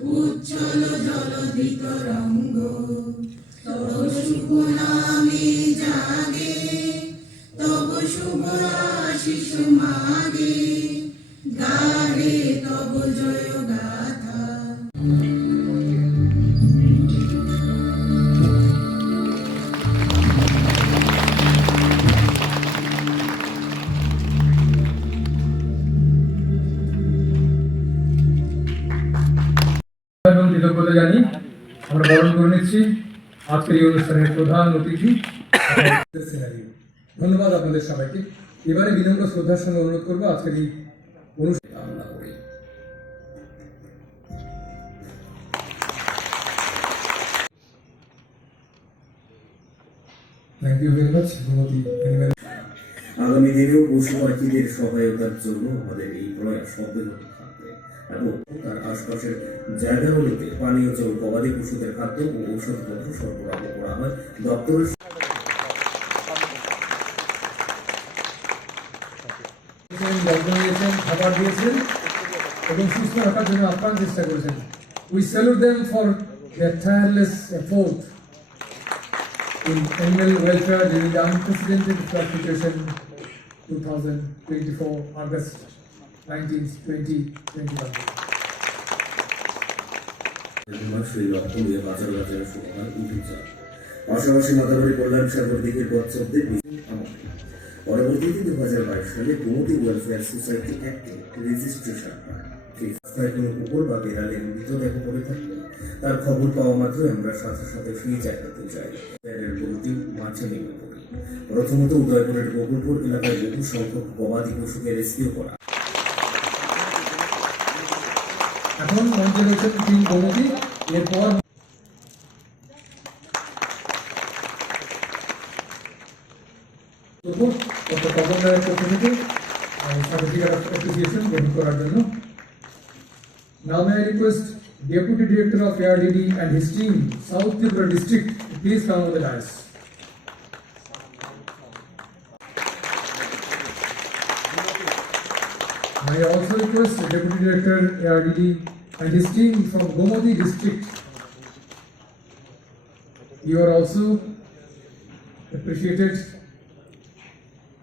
উজ্জ্বল জলধিত রঙ্গ। তব শুভ নামে জাগে, তব শুভ আশিস মাগে। গারে তব জয় গাথা অনুষ্ঠানের প্রধান অতিথি ধন্যবাদ আপনাদের সবাইকে। এবারে শ্রদ্ধার সঙ্গে অনুরোধ করব আজকের এই অনুষ্ঠান করি। থ্যাংক ইউ ভেরি মাচ আগামী দিনেও পশু পাখিদের সহায়তার জন্য আমাদের এই প্রয়াস এবং তার আশপাশের জায়গাগুলোতে পানীয় জল গবাদি পশুদের খাদ্য ও ঔষধপত্র সরবরাহ করা হয়, দপ্তরের খাবার দিয়েছেন এবং সুস্থ রাখার জন্য আপ্রাণ চেষ্টা করেছেন। We salute them for their tireless effort in animal welfare during the unprecedented flood situation 2024 August. পাশাপাশি মাতাবাড়ি কল্যাণ সাগর পথ চলতে পরবর্তীতে দু হাজার বাইশ সালে ওয়েলফেয়ার সোসাইটি অ্যাক্টে রেজিস্ট্রেশন রাস্তায় কোনো কুকুর বা মৃতদেহ পড়ে থাকলে তার খবর পাওয়া মাত্রই আমরা সাথে সাথে জায়গাতে যাই এর গরুটি মাঠে নেমে প্রথমত উদয়পুরের গোকুলপুর এলাকায় বহু সংখ্যক গবাদি পশুকে রেস্কিউ করা এখন মঞ্চে রয়েছেন তিন গোমতী এরপর জন্য Now may I request Deputy Director of ARDD and his team, South Tripura District, please come on the dais. I also request the Deputy Director ARDD and his team from Gomati District. You are also appreciated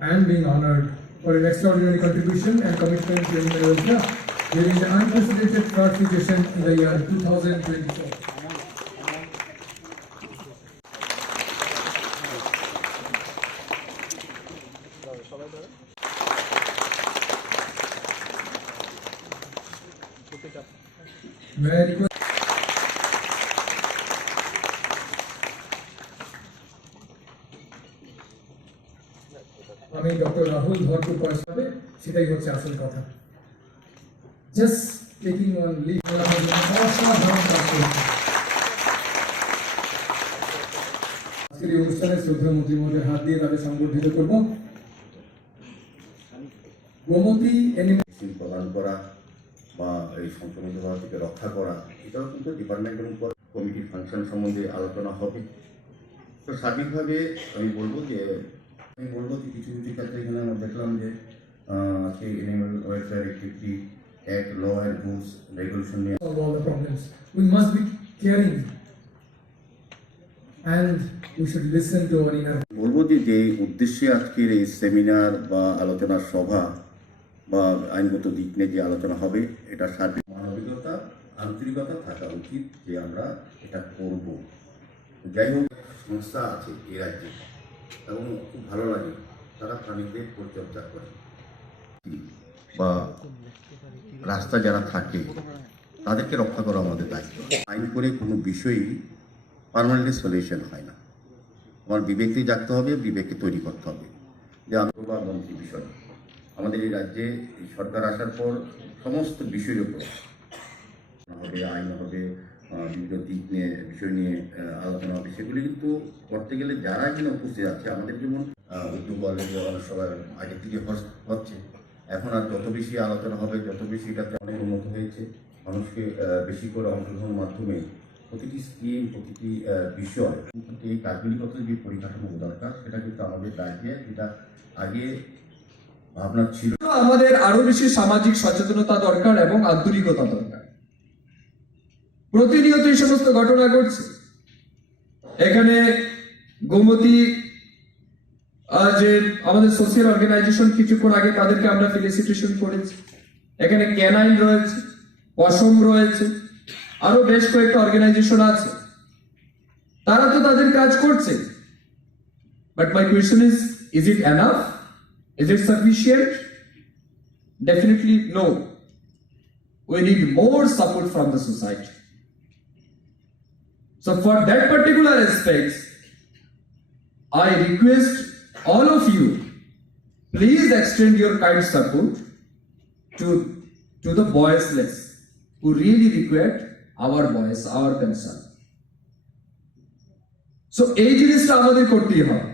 and being honored for an extraordinary contribution and commitment to welfare during the unprecedented flood situation in the year 2024. আমি doctor Rahul ধরপুর পয়সা হবে সেটাই হচ্ছে আসল কথা। Just taking leave অসাধারণ কাজ আজকের এই অনুষ্ঠানে শ্রদ্ধা মন্ত্রী মহোদয়ের হাত দিয়ে তাদের সংবর্ধিত করব। গোমতী অ্যানিমেল ভ্যাকসিন প্রদান করা বা এই সংক্রমিত হওয়া থেকে রক্ষা করা এটাও কিন্তু ডিপার্টমেন্টের উপর কমিটির ফাংশন সম্বন্ধে আলোচনা হবে। তো সার্বিকভাবে আমি বলব যে আমি বলব যে কিছু কিছু ক্ষেত্রে এখানে আমরা দেখলাম যে আজকে এনিম্যাল ওয়েলফেয়ার একটি act law and rules regulation নিয়ে listen to our inner বলব যে যে উদ্দেশ্যে আজকের এই সেমিনার বা আলোচনা সভা বা আইনগত দিক নিয়ে যে আলোচনা হবে, এটা সার্বিক মানবিকতা, আন্তরিকতা থাকা উচিত যে আমরা এটা করব। যাই হোক, সংস্থা আছে এই রাজ্যে এবং খুব ভালো লাগে, তারা প্রাণীদের পরিচর্যা করে। বা রাস্তা যারা থাকে, তাদেরকে রক্ষা করা আমাদের দায়িত্ব। আইন করে কোনো বিষয়ই পারমানেন্টলি সলিউশন হয় না। আমার বিবেককে জাগতে হবে, বিবেককে তৈরি করতে হবে। যে আন্তর্বা মন্ত্রী বিষয় আমাদের এই রাজ্যে সরকার আসার পর সমস্ত বিষয়ের উপর হবে, আইন হবে বিভিন্ন দিক নিয়ে, বিষয় নিয়ে আলোচনা হবে, সেগুলি কিন্তু করতে গেলে যারা এখানে উপস্থিত আছে আমাদের যেমন উদ্যোগ অলরেডি সবাই আগে থেকে হচ্ছে। এখন আর যত বেশি আলোচনা হবে, যত বেশি এটাতে অনেক উন্নত হয়েছে, মানুষকে বেশি করে অংশগ্রহণের মাধ্যমে প্রতিটি স্কিম প্রতিটি বিষয় এই কাজগুলিগত যে পরিকাঠামো দরকার, সেটা কিন্তু আমাদের রাজ্যে যেটা আগে ভাবনা ছিল। আমাদের আরও বেশি সামাজিক সচেতনতা দরকার এবং আন্তরিকতা দরকার। প্রতিনিয়ত এই সমস্ত ঘটনা ঘটছে। এখানে গোমতী যে আমাদের সোশিয়াল অর্গানাইজেশন কিছুক্ষণ আগে তাদেরকে আমরা ফেলিসিটেশন করেছি। এখানে ক্যানাইন রয়েছে, অসম রয়েছে, আরও বেশ কয়েকটা অর্গানাইজেশন আছে। তারা তো তাদের কাজ করছে। But my question is is it enough Is it sufficient definitely no we need more support from the society. So for that particular aspect, I request all of you, please extend your kind support to, to the voiceless who really require our voice, our concern. So এই জিনিসটা আমাদের করতেই হবে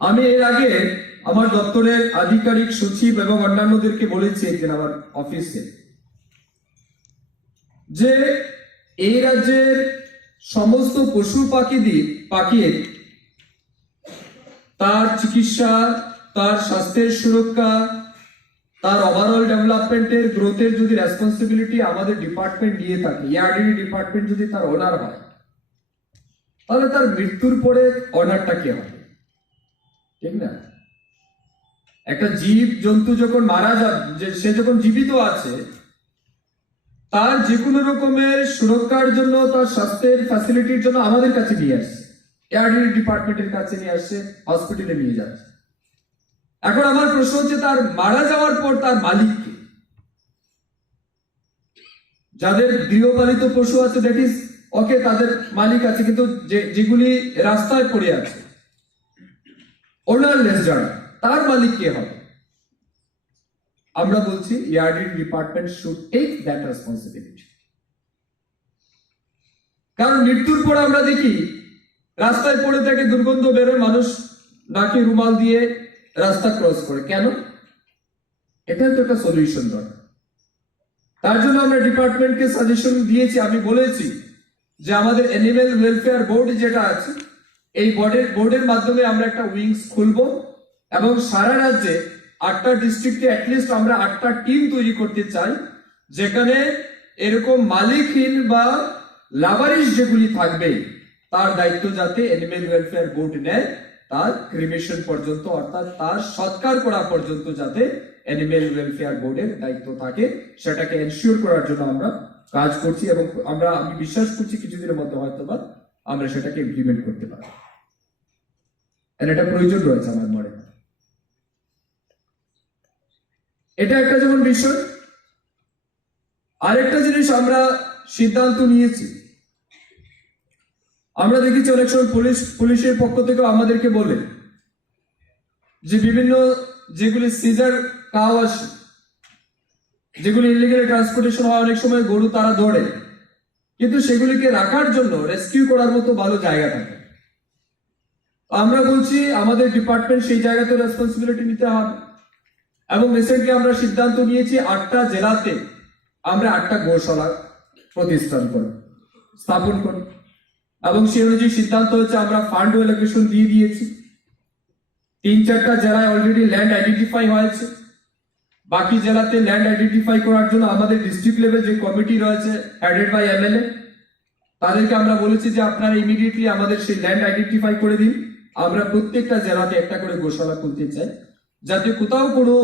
আমি এর আগে আমার দপ্তরের আধিকারিক সচিব এবং অন্যান্যদেরকে বলেছি একদিন আমার অফিসে যে এই রাজ্যের সমস্ত পশু পাখিদের পাখির তার চিকিৎসা, তার স্বাস্থ্যের সুরক্ষা, তার ওভারঅল ডেভেলপমেন্টের গ্রোথের যদি রেসপন্সিবিলিটি আমাদের ডিপার্টমেন্ট নিয়ে থাকে ইয়ারডি ডিপার্টমেন্ট যদি তার ওনার হয়, তাহলে তার মৃত্যুর পরে অনারটা কে হবে? ঠিক না? একটা জীব জন্তু যখন মারা যাবে সে যখন জীবিত আছে, তার যে কোনো রকমের সুরক্ষার জন্য, তার স্বাস্থ্যের ফ্যাসিলিটির জন্য আমাদের কাছে নিয়ে আসছে। এয়ারডি ডিপার্টমেন্টের কাছে নিয়ে আসছে হসপিটালে নিয়ে যাচ্ছে। এখন আমার প্রশ্ন হচ্ছে, তার মারা যাওয়ার পর তার মালিককে যাদের গৃহপালিত পশু আছে দ্যাট ইজ ওকে তাদের মালিক আছে, কিন্তু যেগুলি রাস্তায় পড়ে আছে ওনারলেস যারা তার মালিক কে হবে? আমরা বলছি ARD department should take that responsibility. কারণ মৃত্যুর পর আমরা দেখি, রাস্তায় পড়ে থাকে দুর্গন্ধ বেরোয়, মানুষ নাকে রুমাল দিয়ে রাস্তা ক্রস করে। কেন? এটা তো একটা সলিউশন দরকার তার জন্য আমরা ডিপার্টমেন্টকে সাজেশন দিয়েছি, আমি বলেছি যে আমাদের অ্যানিমেল ওয়েলফেয়ার বোর্ড যেটা আছে এই বোর্ডের বোর্ডের মাধ্যমে আমরা একটা উইংস খুলবো এবং সারা রাজ্যে আটটা ডিস্ট্রিক্টে অ্যাটলিস্ট আমরা আটটা টিম তৈরি করতে চাই, যেখানে এরকম মালিকহীন বা লাভারিশ যেগুলি থাকবে তার দায়িত্ব যাতে অ্যানিমেল ওয়েলফেয়ার বোর্ড নেয়, তার ক্রিমেশন পর্যন্ত অর্থাৎ তার সৎকার করা পর্যন্ত যাতে অ্যানিমেল ওয়েলফেয়ার বোর্ডের দায়িত্ব থাকে, সেটাকে এনশিওর করার জন্য আমরা কাজ করছি এবং আমরা, আমি বিশ্বাস করছি কিছুদিনের মধ্যে হয়তো বা আমরা সেটাকে ইমপ্লিমেন্ট করতে পারি। এটা প্রয়োজন রয়েছে আমার মনে এটা একটা যেমন বিষয়, আরেকটা জিনিস আমরা সিদ্ধান্ত নিয়েছি। আমরা দেখেছি অনেক সময় পুলিশ, পুলিশের পক্ষ থেকে আমাদেরকে বলে যে বিভিন্ন যেগুলি সিজার কাও আসে যেগুলি ইলিগাল ট্রান্সপোর্টেশন হয়, অনেক সময় গরু তারা ধরে। কিন্তু সেগুলিকে রাখার জন্য রেস্কিউ করার মতো ভালো জায়গা থাকে। আমরা বলছি, আমাদের ডিপার্টমেন্ট সেই জায়গাতে রেসপন্সিবিলিটি নিতে হবে। এবং রিসেন্টলি আমরা সিদ্ধান্ত নিয়েছি, আটটা জেলাতে আমরা আটটা গোশালা প্রতিষ্ঠান করব, স্থাপন করব। এবং সেই অনুযায়ী সিদ্ধান্ত হচ্ছে, আমরা ফান্ড এলোকেশন দিয়ে দিয়েছি। তিন চারটা জেলায় অলরেডি ল্যান্ড আইডেন্টিফাই হয়েছে। বাকি জেলাতে ল্যান্ড আইডেন্টিফাই করার জন্য আমাদের ডিস্ট্রিক্ট লেভেল যে কমিটি রয়েছে হেডেড বাই এমএলএ তাদেরকে আমরা বলেছি যে আপনারা ইমিডিয়েটলি আমাদের সেই ল্যান্ড আইডেন্টিফাই করে দিন। আমরা প্রত্যেকটা জেলাতে একটা করে গোশালা খুলতে চাই। যাতে কোথাও কোনো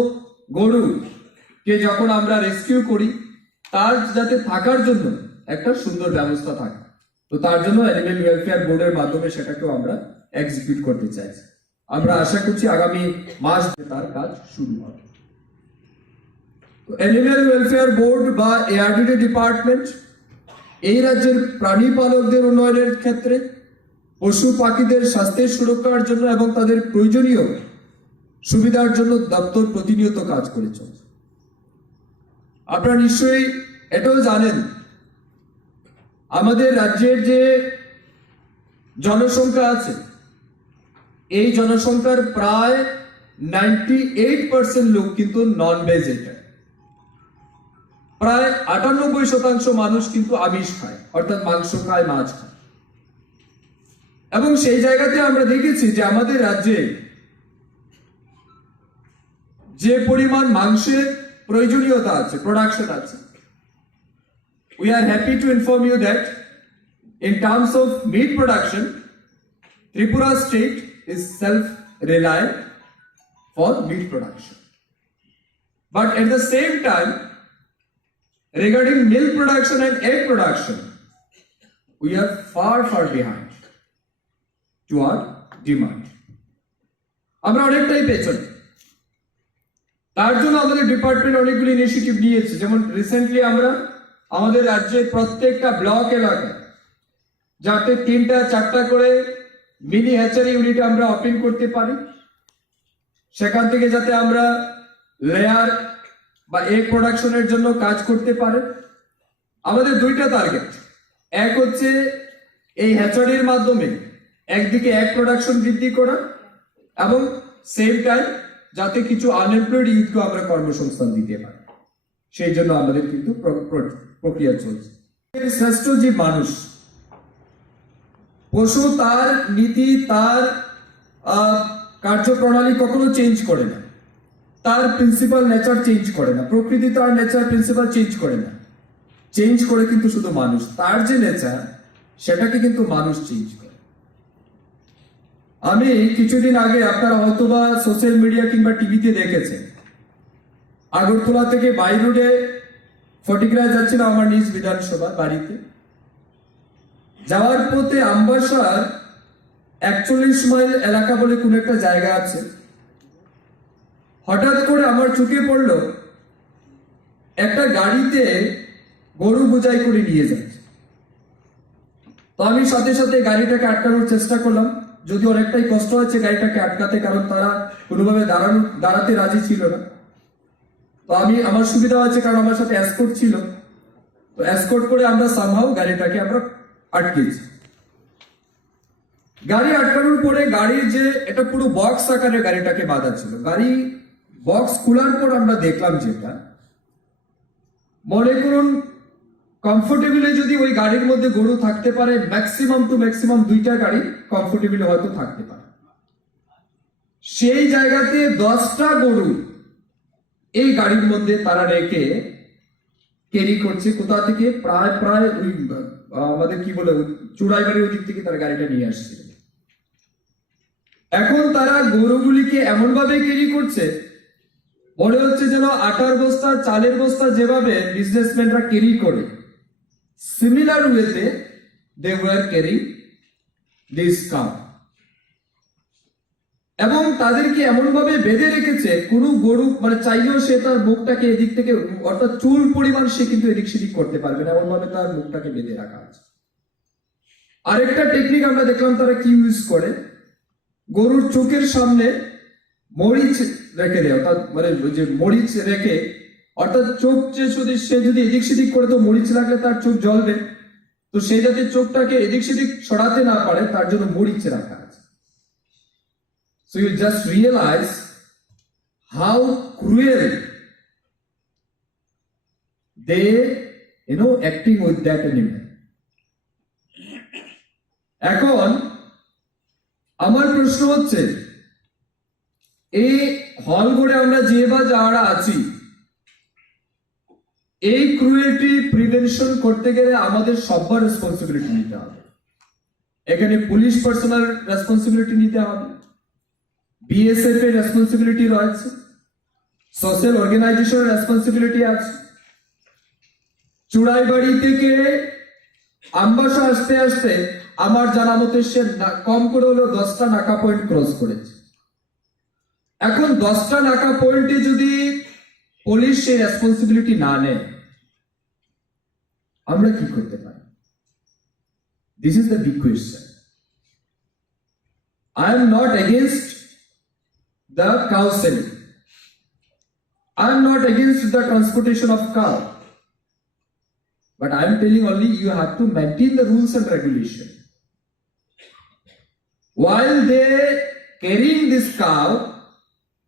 গরু কে যখন আমরা রেস্কিউ করি, তার যাতে থাকার জন্য একটা সুন্দর ব্যবস্থা থাকে। তো তার জন্য অ্যানিমেল ওয়েলফেয়ার বোর্ডের মাধ্যমে সেটাকেও আমরা এক্সিকিউট করতে চাই আমরা আশা করছি আগামী মাস তার কাজ শুরু হবে। অ্যানিমেল ওয়েলফেয়ার বোর্ড বা এআরডিডি ডিপার্টমেন্ট এই রাজ্যের প্রাণী পালকদের উন্নয়নের ক্ষেত্রে পশু পাখিদের স্বাস্থ্যের সুরক্ষার জন্য এবং তাদের প্রয়োজনীয় সুবিধার জন্য দপ্তর প্রতিনিয়ত কাজ করে চলছে। আপনারা নিশ্চয়ই এটাও জানেন, আমাদের রাজ্যের যে জনসংখ্যা আছে, এই জনসংখ্যার প্রায় নাইনটি এইট পার্সেন্ট লোক কিন্তু নন ভেজিটেরিয়ান প্রায় আটানব্বই শতাংশ মানুষ কিন্তু আমিষ খায় অর্থাৎ মাংস খায় মাছ খায় এবং সেই জায়গাতে আমরা দেখেছি যে আমাদের রাজ্যে যে পরিমাণ মাংসের প্রয়োজনীয়তা আছে প্রোডাকশন আছে we are happy to inform you that in terms of meat production, Tripura state is self-reliant for meat production. But at the same time, regarding milk production and egg production, we are far, far behind to our demand. আমরা অনেকটাই পেছনে। তার জন্য আমাদের department অনেকগুলি initiative নিয়েছে। যেমন recently আমরা আমাদের রাজ্যের প্রত্যেকটা ব্লক এলাকায় যাতে তিনটা চারটা করে মিনি হ্যাচারি ইউনিট আমরা ওপেন করতে পারি। সেখান থেকে যাতে আমরা লেয়ার বা এগ প্রোডাকশনের জন্য কাজ করতে পারে। আমাদের দুইটা টার্গেট এক হচ্ছে এই হ্যাচারির মাধ্যমে একদিকে এক প্রোডাকশন বৃদ্ধি করা এবং সেম টাইম যাতে কিছু আনএমপ্লয়েড ইউথকে আমরা কর্মসংস্থান দিতে পারি। সেই জন্য আমাদের কিন্তু প্র- প্র- প্রক্রিয়া চলছে। শ্রেষ্ঠ যে মানুষ, পশু তার নীতি, তার কার্যপ্রণালী কখনো চেঞ্জ করে না। তার প্রিন্সিপাল নেচার চেঞ্জ করে না। প্রকৃতি তার নেচার প্রিন্সিপাল চেঞ্জ করে না। চেঞ্জ করে কিন্তু শুধু মানুষ। তার যে নেচার সেটাকে কিন্তু মানুষ চেঞ্জ করে। আমি কিছুদিন আগে আপনারা হয়তোবা সোশ্যাল মিডিয়া কিংবা টিভিতে দেখেছেন। আগরতলা থেকে বাই রোডে ফটিকরায় যাচ্ছিলাম আমার নিজ বিধানসভা বাড়িতে। যাওয়ার পথে আম্বাসার একচল্লিশ মাইল এলাকা বলে কোন একটা জায়গা আছে। হঠাৎ করে আমার চোখে পড়ল, একটা গাড়িতে গরু বোঝাই করে নিয়ে যাচ্ছে তো আমি সাথে সাথে গাড়িটাকে আটকানোর চেষ্টা করলাম। যদি অনেকটাই কষ্ট হচ্ছে গাড়িটাকে আটকাতে, কারণ তারা কোনোভাবে দাঁড়ানো, দাঁড়াতে রাজি ছিল না। তো আমি, আমার সুবিধা হয়েছে কারণ আমার সাথে অ্যাসকোর্ট ছিল। তো অ্যাসকোর্ট করে আমরা সামহাও গাড়িটাকে আমরা আটকেছি। গাড়ি আটকানোর পরে গাড়ির যে, এটা পুরো বক্স আকারে গাড়িটাকে বাঁধা ছিল। গাড়ি বক্স খোলার পর আমরা দেখলাম যেটা। মনে করুন কমফোর্টেবলি যদি ওই গাড়ির মধ্যে গরু থাকতে পারে ম্যাক্সিমাম টু ম্যাক্সিমাম দুইটা গাড়ি কমফোর্টেবলি হয়তো থাকতে পারে। সেই জায়গাতে দশটা গরু এই গাড়ির মধ্যে তারা রেখে ক্যারি করছে। কোথা থেকে? প্রায় প্রায় ওই আমাদের কি বলে চুড়াইবাড়ির ওদিক থেকে তারা গাড়িটা নিয়ে আসছে। এখন তারা গরুগুলিকে এমন ভাবে ক্যারি করছে মনে হচ্ছে যেন আটার বস্তা, চালের বস্তা যেভাবে বিজনেসম্যানরা ক্যারি করে সিমিলার ওয়েতে they were carry this come এবং তাদেরকে এমন ভাবে বেঁধে রেখেছে, কোনো গরু মানে চাইলেও সে তার মুখটাকে এদিক থেকে, অর্থাৎ চুল পরিমাণ সে কিন্তু এদিক সেদিক করতে পারবে না এমন ভাবে তার মুখটাকে বেঁধে রাখা আছে আরেকটা টেকনিক আমরা দেখলাম তারা কি ইউজ করে। গরুর চোখের সামনে মরিচ রেখে দেয় অর্থাৎ মানে যে মরিচ রেখে অর্থাৎ চোখ যে যদি সে যদি এদিক সেদিক করে তো মরিচ লাগলে তার চোখ জ্বলবে তো সে যাতে চোখটাকে এদিক সেদিক সরাতে না পারে তার জন্য মরিচ রাখা আছে So you just realize how cruel they, you know, acting with that animal. এখন আমার প্রশ্ন হচ্ছে এই হলঘরে আমরা যে বা যারা আছি, এই ক্রুয়েলটি প্রিভেনশন করতে গেলে আমাদের সবার রেসপন্সিবিলিটি নিতে হবে। এখানে পুলিশ পার্সোনাল রেসপন্সিবিলিটি নিতে হবে বিএসএফ এর রেসপন্সিবিলিটি রয়েছে সোশ্যাল অর্গানাইজেশনের রেসপন্সিবিলিটি আছে। চুড়াইবাড়ি থেকে আমবাসা আসতে আসতে আমার জানা মতে সে কম করে হলেও দশটা নাকা পয়েন্ট ক্রস করেছে। এখন দশটা নাকা পয়েন্টে যদি পুলিশ সেই রেসপন্সিবিলিটি না নেয় আমরা কি করতে পারি this is the big question I am not against the cow selling. I am not against the transportation of cow. But I am telling only you have to maintain the rules and regulation. While they carrying this cow,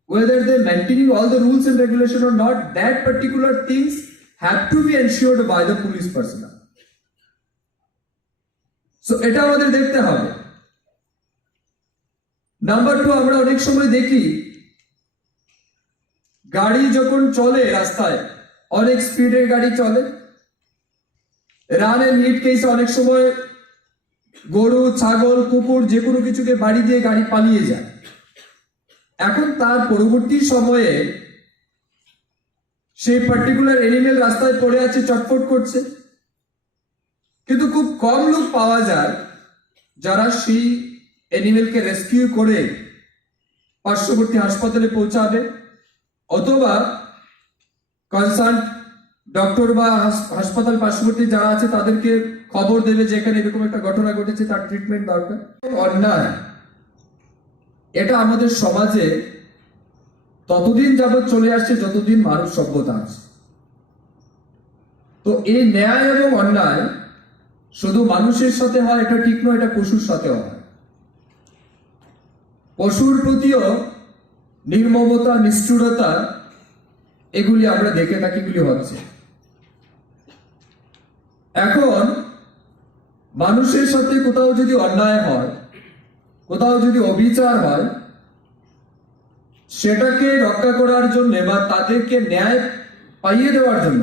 whether they maintaining all the rules and regulation or not, that particular things have to be ensured by the police personnel. So এটা আমাদের দেখতে হবে number two আমরা অনেক সময় দেখি গাড়ি যখন চলে রাস্তায় অনেক স্পিডের গাড়ি চলে রান এন্ড হিট কেসে অনেক সময় গরু ছাগল কুকুর যে কোনো কিছুকে বাড়ি দিয়ে গাড়ি পালিয়ে যায় এখন তার পরবর্তী সময়ে সেই পার্টিকুলার এনিমেল রাস্তায় পড়ে আছে, চটপট করছে। কিন্তু খুব কম লোক পাওয়া যায় যারা সেই এনিমেলকে রেস্কিউ করে পার্শ্ববর্তী হাসপাতালে পৌঁছাবে, অথবা কনসার্ন ডক্টর বা হাসপাতাল পার্শ্ববর্তী যারা আছে তাদেরকে খবর দেবে যে এখানে এরকম একটা ঘটনা ঘটেছে, তার ট্রিটমেন্ট দরকার। অন্যায়। এটা আমাদের সমাজে ততদিন যাবৎ চলে আসছে, যতদিন মানব সভ্যতা আছে। তো এই ন্যায় এবং অন্যায় শুধু মানুষের সাথে হয়, এটা ঠিক নয়, এটা পশুর সাথেও হয়। পশুর প্রতিও নির্মমতা, নিষ্ঠুরতা, এগুলি আমরা দেখে থাকি, এগুলি হচ্ছে। এখন মানুষের সাথে কোথাও যদি অন্যায় হয় কোথাও যদি অবিচার হয়, সেটাকে রক্ষা করার জন্য বা তাদেরকে ন্যায় পাইয়ে দেওয়ার জন্য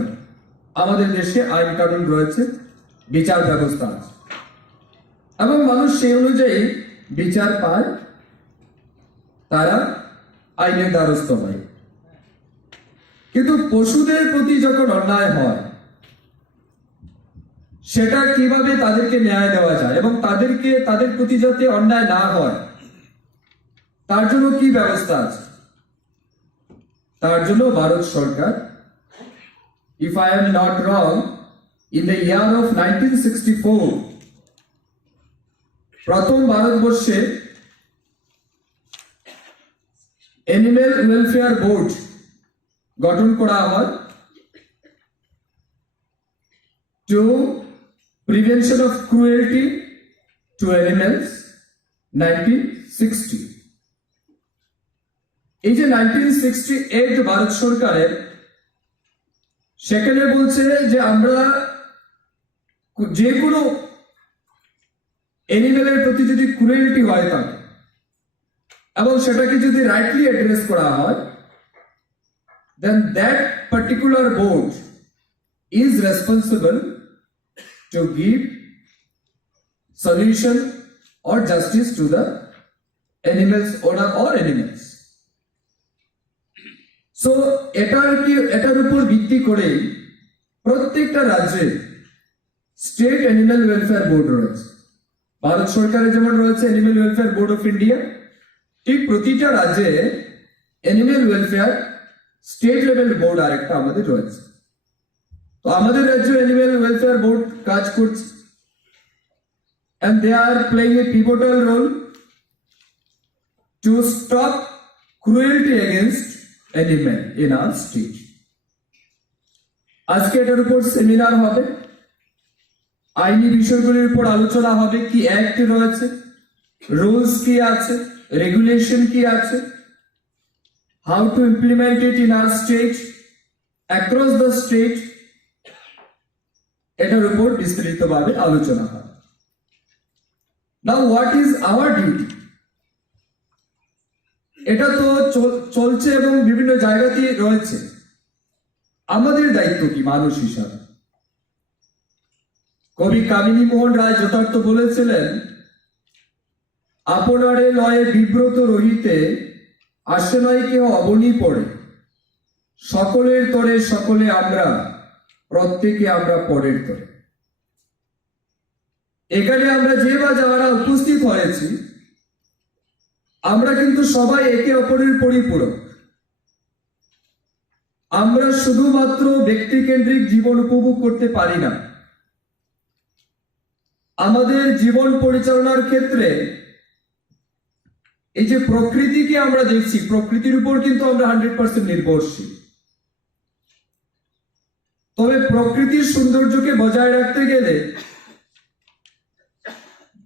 আমাদের দেশে আইন কানুন রয়েছে, বিচার ব্যবস্থা আছে। এবং মানুষ সেই অনুযায়ী বিচার পায়, তারা আইনের দ্বারস্থ হয়। কিন্তু পশুদের প্রতি যখন অন্যায় হয় সেটা কীভাবে তাদেরকে ন্যায় দেওয়া যায় এবং তাদেরকে, তাদের প্রতি যাতে অন্যায় না হয়, তার জন্য কি ব্যবস্থা আছে? তার জন্য ভারত সরকার if I am not wrong in the year of nineteen sixty four প্রথম ভারতবর্ষে অ্যানিমেল ওয়েলফেয়ার বোর্ড গঠন করা হয় to of cruelty to animals nineteen sixty এই যে নাইনটিন সিক্সটি এইট ভারত সরকারের, সেখানে বলছে যে আমরা যে কোনো অ্যানিমেলের প্রতি যদি ক্রুয়েলিটি হয় থাকে এবং সেটাকে যদি রাইটলি অ্যাড্রেস করা হয়, then that particular board is responsible to give solution or justice to the animals, owner or animals. So এটার কি, এটার উপর ভিত্তি করে প্রত্যেকটা রাজ্যে স্টেট অ্যানিম্যাল ওয়েলফেয়ার বোর্ড রয়েছে। ভারত সরকারের যেমন রয়েছে animal welfare board of India ঠিক প্রতিটা রাজ্যে animal welfare state level board আরেকটা আমাদের রয়েছে। তো আমাদের রাজ্য অ্যানিম্যাল ওয়েলফেয়ার বোর্ড কাজ করছে and they are playing a pivotal role to stop cruelty against animal in our state. আজকে এটার উপর সেমিনার হবে আইনি বিষয়গুলির উপর আলোচনা হবে কি অ্যাক্ট রয়েছে রুলস কি আছে রেগুলেশন কি আছে how to implement it in our state across the state এটার উপর বিস্তারিতভাবে আলোচনা হবে now what is our duty এটা তো চলছে এবং বিভিন্ন জায়গাতেই রয়েছে। আমাদের দায়িত্ব কি মানুষ হিসাবে? কবি কামিনী মোহন রায় যথার্থ বলেছিলেন, আপনারে লয়ে বিব্রত রহিতে আসে নয় কেউ অবনী পড়ে। সকলের তরে সকলে আমরা প্রত্যেকে আমরা পরের তরে এখানে আমরা যে বা যারা উপস্থিত হয়েছি, আমরা কিন্তু সবাই একে অপরের পরিপূরক। আমরা শুধুমাত্র ব্যক্তিকেন্দ্রিক জীবন উপভোগ করতে পারি না। আমাদের জীবন পরিচালনার ক্ষেত্রে এই যে প্রকৃতিকে আমরা দেখছি, প্রকৃতির উপর কিন্তু আমরা হান্ড্রেড পার্সেন্ট নির্ভরশীল। প্রকৃতির সৌন্দর্যকে বজায় রাখতে গেলে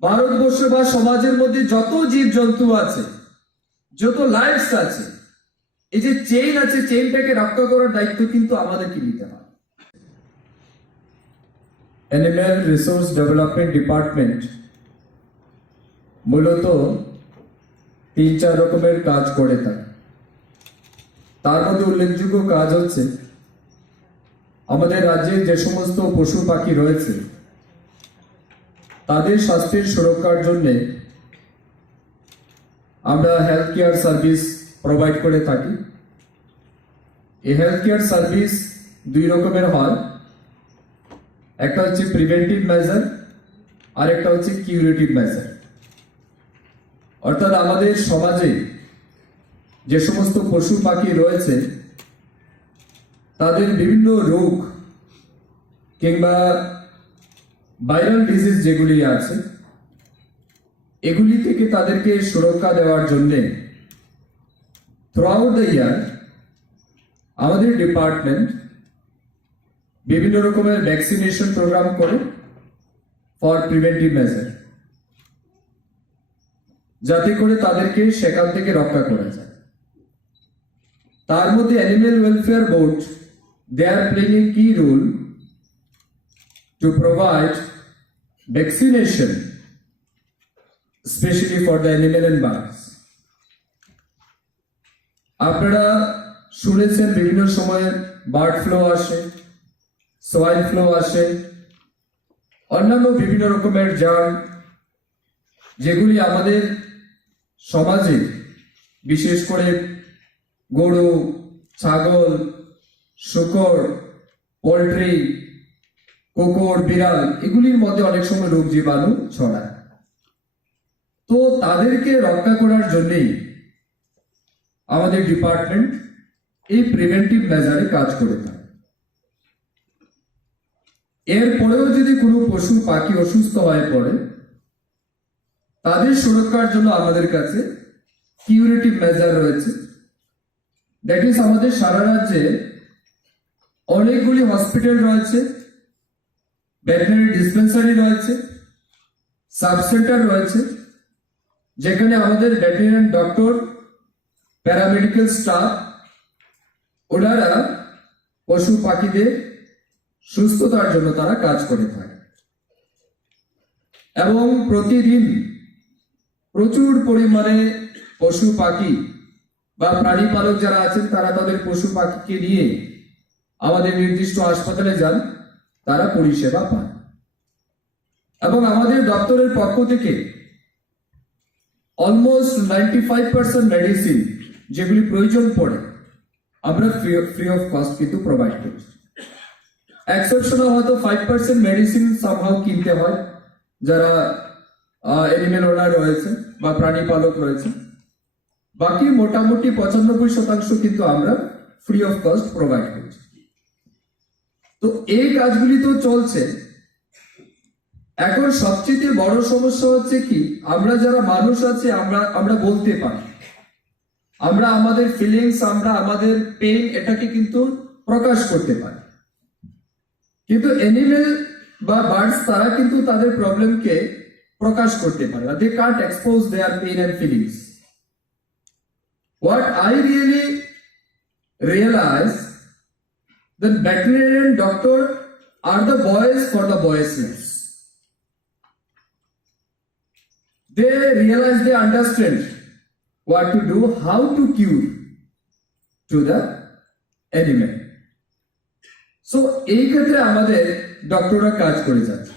ভারতবর্ষ বা সমাজের মধ্যে যত জীব জন্তু আছে, যত লাইফস আছে, এই যে চেইন আছে চেইনটাকে রক্ষা করার দায়িত্ব কিন্তু আমাদেরকে নিতে হয়। অ্যানিম্যাল রিসোর্স ডেভেলপমেন্ট ডিপার্টমেন্ট মূলত তিন চার রকমের কাজ করে থাকে। তার মধ্যে উল্লেখযোগ্য কাজ হচ্ছে আমাদের রাজ্যে যে সমস্ত পশু পাখি রয়েছে, তাদের স্বাস্থ্যের সুরক্ষার জন্যে আমরা হেলথ কেয়ার সার্ভিস প্রোভাইড করে থাকি। এই হেলথ কেয়ার সার্ভিস দুই রকমের হয়। একটা হচ্ছে প্রিভেন্টিভ মেজার আর একটা হচ্ছে কিউরেটিভ মেজার অর্থাৎ আমাদের সমাজে যে সমস্ত পশু পাখি রয়েছে তাদের বিভিন্ন রোগ কিংবা ভাইরাল ডিজিজ যেগুলি আছে, এগুলি থেকে তাদেরকে সুরক্ষা দেওয়ার জন্যে থ্রু আউট দ্য ইয়ার আমাদের ডিপার্টমেন্ট বিভিন্ন রকমের ভ্যাকসিনেশন প্রোগ্রাম করে ফর প্রিভেন্টিভ মেজার যাতে করে তাদেরকে সেখান থেকে রক্ষা করা যায়। তার মধ্যে animal welfare board they are playing a key role to provide vaccination specially for the animal and আপনারা শুনেছেন বিভিন্ন সময়ে বার্ড ফ্লু আসে সোয়াইন ফ্লু আসে, অন্যান্য বিভিন্ন রকমের জার্ম যেগুলি আমাদের সমাজে, বিশেষ করে গরু, ছাগল শুকর, পোলট্রি, কুকুর, বিড়াল এগুলির মধ্যে অনেক সময় রোগ জীবাণু ছড়ায়। তো তাদেরকে রক্ষা করার জন্যেই আমাদের ডিপার্টমেন্ট এই প্রিভেন্টিভ মেজারে কাজ করে থাকে। এরপরেও যদি কোনো পশু, পাখি অসুস্থ হয়ে পড়ে, তাদের সুরক্ষার জন্য আমাদের কাছে কিউরেটিভ মেজার রয়েছে। দ্যাট ইজ আমাদের সারা রাজ্যে অনেকগুলি হসপিটাল রয়েছে ভেটেনারি ডিসপেন্সারি রয়েছে সাব সেন্টার রয়েছে, যেখানে আমাদের ভেটেরিনারি ডক্টর প্যারামেডিক্যাল স্টাফ ওনারা পশু পাখিদের সুস্থতার জন্য তারা কাজ করে থাকে। এবং প্রতিদিন প্রচুর পরিমাণে পশু পাখি বা প্রাণী পালক যারা আছেন, তারা তাদের পশু পাখিকে নিয়ে আমাদের নির্দিষ্ট হাসপাতালে যান, তারা পরিষেবা পান। এবং আমাদের দপ্তরের পক্ষ থেকে almost ninety five percent medicine যেগুলি প্রয়োজন পড়ে, আমরা ফ্রি অফ কস্ট কিন্তু প্রোভাইড করছি। এক্সেপশনাল হয়তো ফাইভ পার্সেন্ট মেডিসিন সামহাও কিনতে হয়, যারা এনিমেল ওনার রয়েছে বা প্রাণী পালক রয়েছে। বাকি মোটামুটি পঁচানব্বই শতাংশ কিন্তু আমরা ফ্রি অফ কস্ট প্রোভাইড করছি। তো এই কাজগুলি তো চলছে। এখন সবচেয়ে বড় সমস্যা হচ্ছে কি, আমরা যারা মানুষ আছে, আমরা আমরা বলতে পারি। আমরা আমাদের ফিলিংস আমরা আমাদের পেইন এটাকে কিন্তু প্রকাশ করতে পারি। কিন্তু এনিমেল বা বার্ডস তারা কিন্তু তাদের প্রবলেমকে প্রকাশ করতে পারে they can't expose their pain and feelings what I really realise the veterinarian doctor are the boys for the voiceless. They realize, they understand what to do, how to cure to the animal. so এই ক্ষেত্রে আমাদের ডক্টররা কাজ করে যাচ্ছে